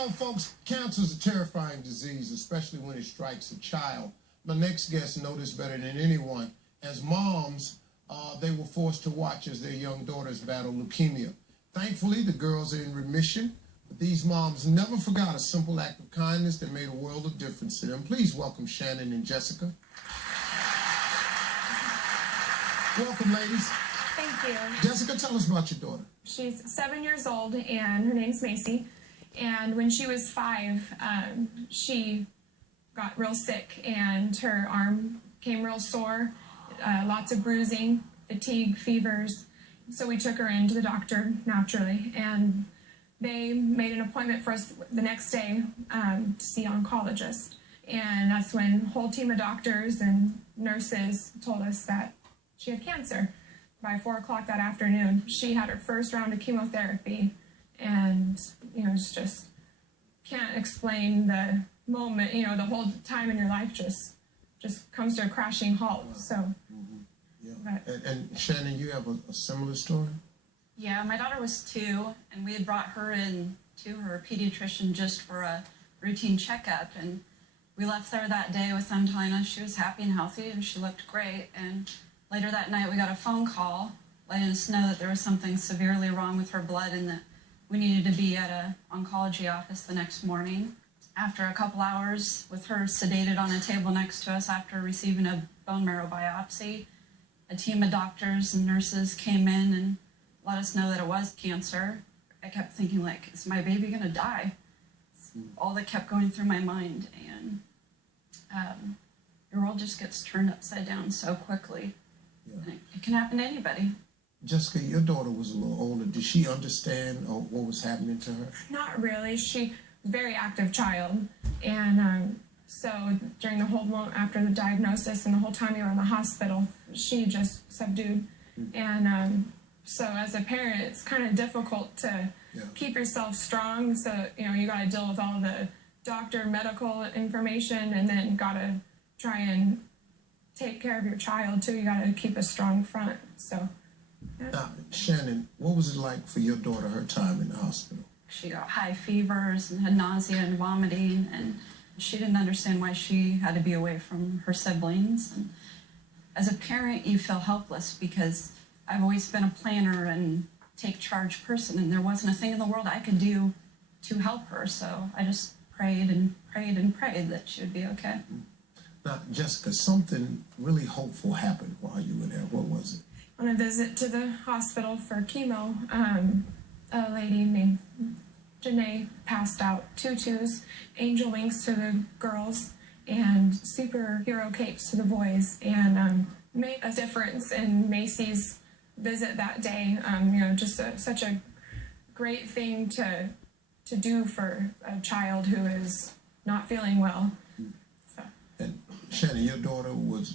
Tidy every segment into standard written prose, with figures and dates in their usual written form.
know, folks, cancer is a terrifying disease, especially when it strikes a child. My next guest knows this better than anyone. As moms, they were forced to watch as their young daughters battle leukemia. Thankfully, the girls are in remission, but these moms never forgot a simple act of kindness that made a world of difference to them. Please welcome Shannon and Jessica. Welcome, ladies. Thank you. Jessica, tell us about your daughter. She's 7 years old, and her name's Macy. And when she was 5, she got real sick, and her arm came real sore, lots of bruising, fatigue, fevers. So we took her into the doctor, naturally, and they made an appointment for us the next day to see an oncologist. And that's when a whole team of doctors and nurses told us that she had cancer. By 4 o'clock that afternoon, she had her first round of chemotherapy, and, you know, it's just, can't explain the moment, you know, the whole time in your life just comes to a crashing halt, so. Yeah. And Shannon, you have a similar story? Yeah, my daughter was 2, and we had brought her in to her pediatrician just for a routine checkup, and we left there that day with them telling us she was happy and healthy and she looked great, and later that night we got a phone call letting us know that there was something severely wrong with her blood and that we needed to be at an oncology office the next morning. After a couple hours with her sedated on a table next to us after receiving a bone marrow biopsy, a team of doctors and nurses came in and let us know that it was cancer. I kept thinking, like, is my baby gonna die? It's all that kept going through my mind, and your world just gets turned upside down so quickly. Yeah. It can happen to anybody. Jessica, your daughter was a little older. Did she understand what was happening to her? Not really. She was a very active child, and so during the whole moment after the diagnosis and the whole time you were in the hospital, she just subdued. And so as a parent, it's kind of difficult to keep yourself strong. So, you know, you got to deal with all the doctor medical information, and then got to try and take care of your child too. You got to keep a strong front. So. Yeah. Now, Shannon, what was it like for your daughter, her time in the hospital? She got high fevers and had nausea and vomiting, and she didn't understand why she had to be away from her siblings. And as a parent, you feel helpless because I've always been a planner and take charge person, and there wasn't a thing in the world I could do to help her. So I just prayed and prayed and prayed that she would be okay. Now, Jessica, something really hopeful happened while you were there. What was it? On a visit to the hospital for chemo, a lady named Janae passed out tutus, angel wings to the girls, and superhero capes to the boys, and made a difference in Macy's visit that day. You know, just such a great thing to do for a child who is not feeling well. So. And Shannon, your daughter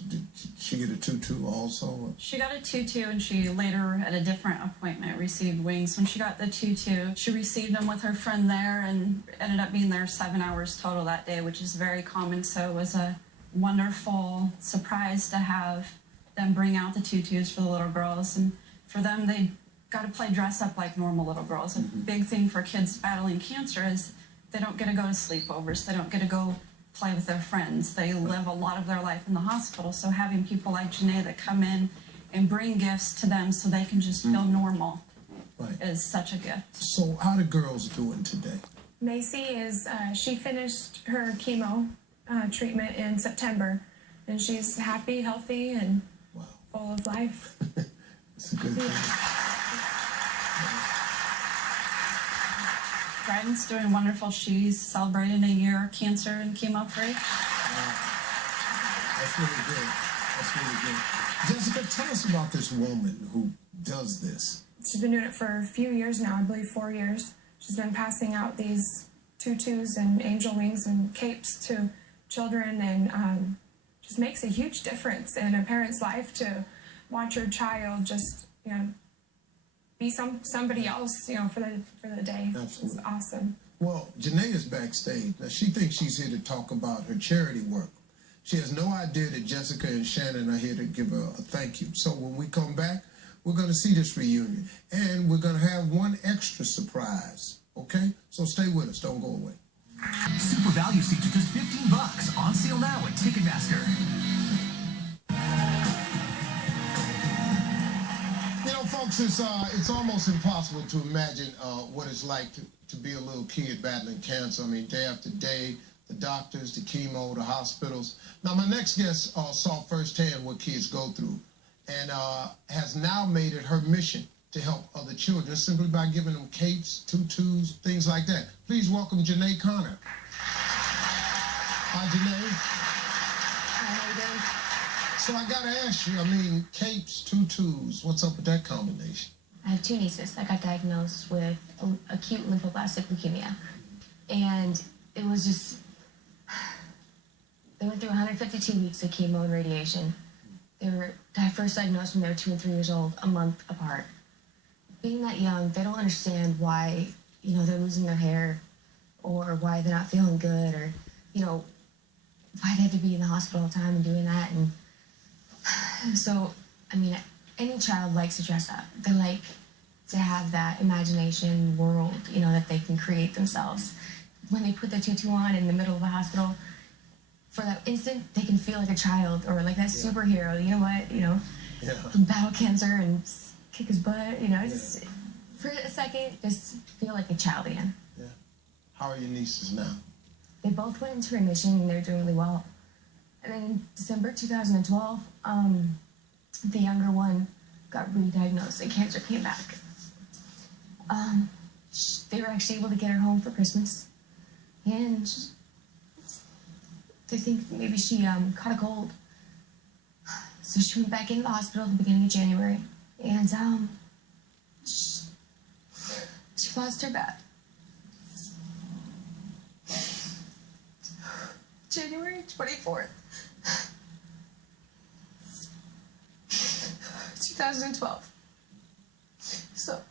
did she get a tutu also? She got a tutu, and she later, at a different appointment, received wings. When she got the tutu, she received them with her friend there and ended up being there 7 hours total that day, which is very common. So it was a wonderful surprise to have them bring out the tutus for the little girls. And for them, they got to play dress up like normal little girls. A big thing for kids battling cancer is they don't get to go to sleepovers. They don't get to go play with their friends. They live a lot of their life in the hospital. So having people like Janae that come in and bring gifts to them so they can just feel normal is such a gift. So how are the girls doing today? Macy is, she finished her chemo treatment in September, and she's happy, healthy, and full of life. It's a good thing. Dryden's doing wonderful. She's celebrating a year cancer and chemo-free. That's really good. That's really good. Jessica, tell us about this woman who does this. She's been doing it for a few years now, I believe 4 years. She's been passing out these tutus and angel wings and capes to children, and just makes a huge difference in a parent's life to watch her child just, you know, be somebody else, you know, for the day. Absolutely. It's awesome. Well, Janae is backstage. Now, she thinks she's here to talk about her charity work. She has no idea that Jessica and Shannon are here to give her a thank you. So when we come back, we're going to see this reunion. And we're going to have one extra surprise Okay? So stay with us. Don't go away. Super value seats are just $15. On sale now at Ticketmaster. You know, folks, it's almost impossible to imagine what it's like to be a little kid battling cancer. I mean, day after day, the doctors, the chemo, the hospitals. Now, my next guest saw firsthand what kids go through and has now made it her mission to help other children simply by giving them capes, tutus, things like that. Please welcome Janae Connor. Hi, Janae. How you doing? So I got to ask you, I mean, capes, tutus, what's up with that combination? I have two nieces that got diagnosed with acute lymphoblastic leukemia. And it was just, they went through 152 weeks of chemo and radiation. They were first diagnosed when they were 2 and 3 years old, a month apart. Being that young, they don't understand why, you know, they're losing their hair or why they're not feeling good or, you know, why they have to be in the hospital all the time and doing that. And so, I mean, any child likes to dress up. They like to have that imagination world, you know, that they can create themselves. When they put the tutu on in the middle of the hospital, for that instant, they can feel like a child or like that superhero. You know what? You know, battle cancer and kick his butt. You know, just for a second, just feel like a child again. Yeah. How are your nieces now? They both went into remission and they're doing really well. And then in December 2012, the younger one got re-diagnosed and cancer came back. They were actually able to get her home for Christmas. And they think maybe she caught a cold. So she went back into the hospital at the beginning of January. And she lost her bat. January 24th, 2012. So,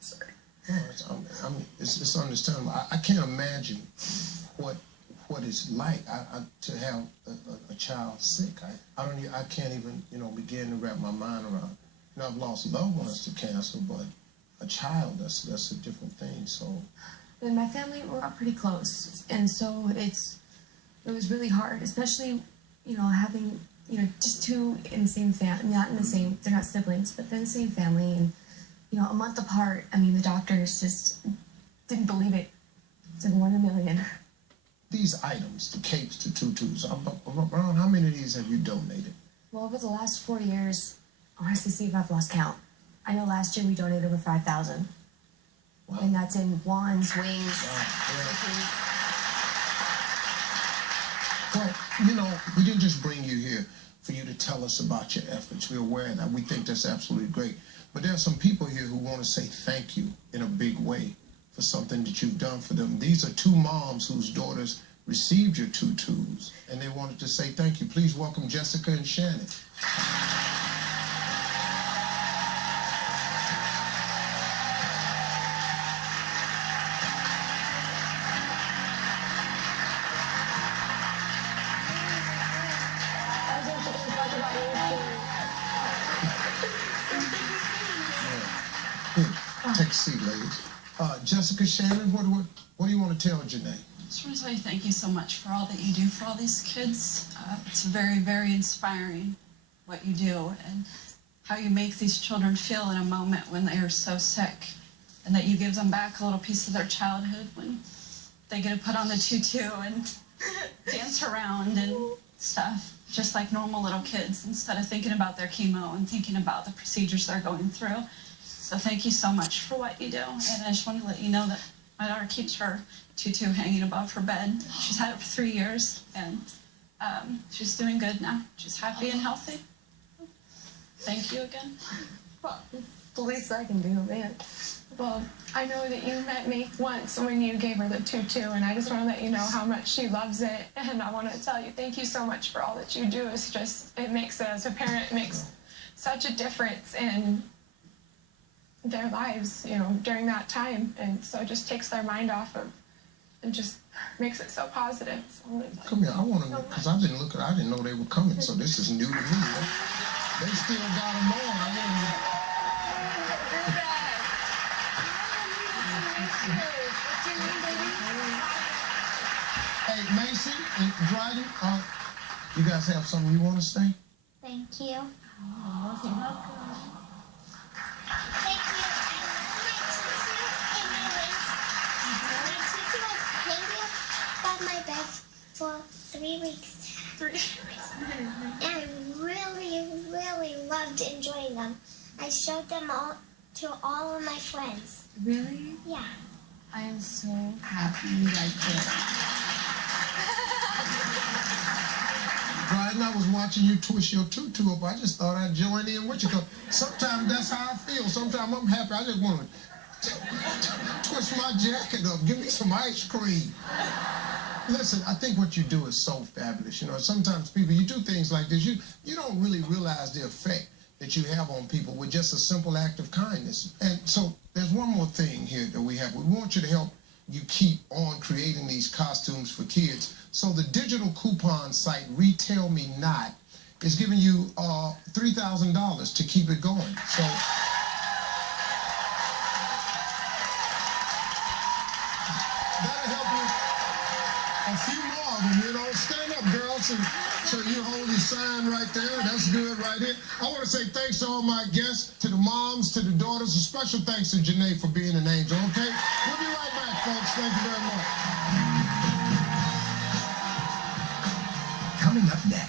sorry. No, it's understandable. I can't imagine what it's like to have a child sick. I can't even, you know, begin to wrap my mind around. You know, I've lost loved ones to cancer, but a child, that's a different thing. So, in my family, we're all pretty close, and so it was really hard, especially, you know, having, you know, just two in the same family, not in the same, they're not siblings, but they're in the same family, and, you know, a month apart. I mean, the doctors just didn't believe it. It's like 1 in a million. These items, the capes, the tutus, around how many of these have you donated? Well, over the last 4 years, I want to see if I've lost count. I know last year we donated over 5,000. Wow. And that's in wands, wings. Well, you know, we didn't just bring you here for you to tell us about your efforts. We're aware of that. We think that's absolutely great. But there are some people here who want to say thank you in a big way for something that you've done for them. These are two moms whose daughters received your tutus, and they wanted to say thank you. Please welcome Jessica and Shannon. Take a seat, ladies. Jessica, Shannon, what do you want to tell Janae? I just want to tell you thank you so much for all that you do for all these kids. It's very, very inspiring what you do and how you make these children feel in a moment when they are so sick, and that you give them back a little piece of their childhood when they get to put on the tutu and dance around and stuff, just like normal little kids, instead of thinking about their chemo and thinking about the procedures they're going through. So thank you so much for what you do, and I just want to let you know that my daughter keeps her tutu hanging above her bed. She's had it for 3 years, and she's doing good now. She's happy and healthy. Thank you again. Well, the least I can do, man. Well, I know that you met me once when you gave her the tutu, and I just want to let you know how much she loves it. And I want to tell you, thank you so much for all that you do. It's just, it makes, as a parent, it makes such a difference in their lives, you know, during that time. And so it just takes their mind off of, and just makes it so positive. So Come here, I want to know, because I've been looking, I didn't know they were coming, so this is new to me. They still got them on. I wouldn't. Hey, Macy and Dryden, you guys have something you want to say? Thank you. Oh, you're welcome. Thank you. I love my tutu and my wings. My tutu was hanging above my bed for 3 weeks. And I really loved enjoying them. I showed them all to all of my friends. Really? Yeah. I am so happy you liked it. Dryden, I was watching you twist your tutu up. I just thought I'd join in with you. Cause sometimes that's how I feel. Sometimes I'm happy. I just want to twist my jacket up. Give me some ice cream. Listen, I think what you do is so fabulous. You know, sometimes people, you do things like this, you don't really realize the effect that you have on people with just a simple act of kindness. And so there's one more thing here that we have. We want you to help you keep on creating these costumes for kids. So the digital coupon site Retail Me Not is giving you $3,000 to keep it going. So that'll help you. A few more of them, you know. Stand up, girls, and so you hold your sign right there. That's good right here. I want to say thanks to all my guests, to the moms, to the daughters. A special thanks to Janae for being an angel, okay? We'll be right back, folks. Thank you very much. Coming up next.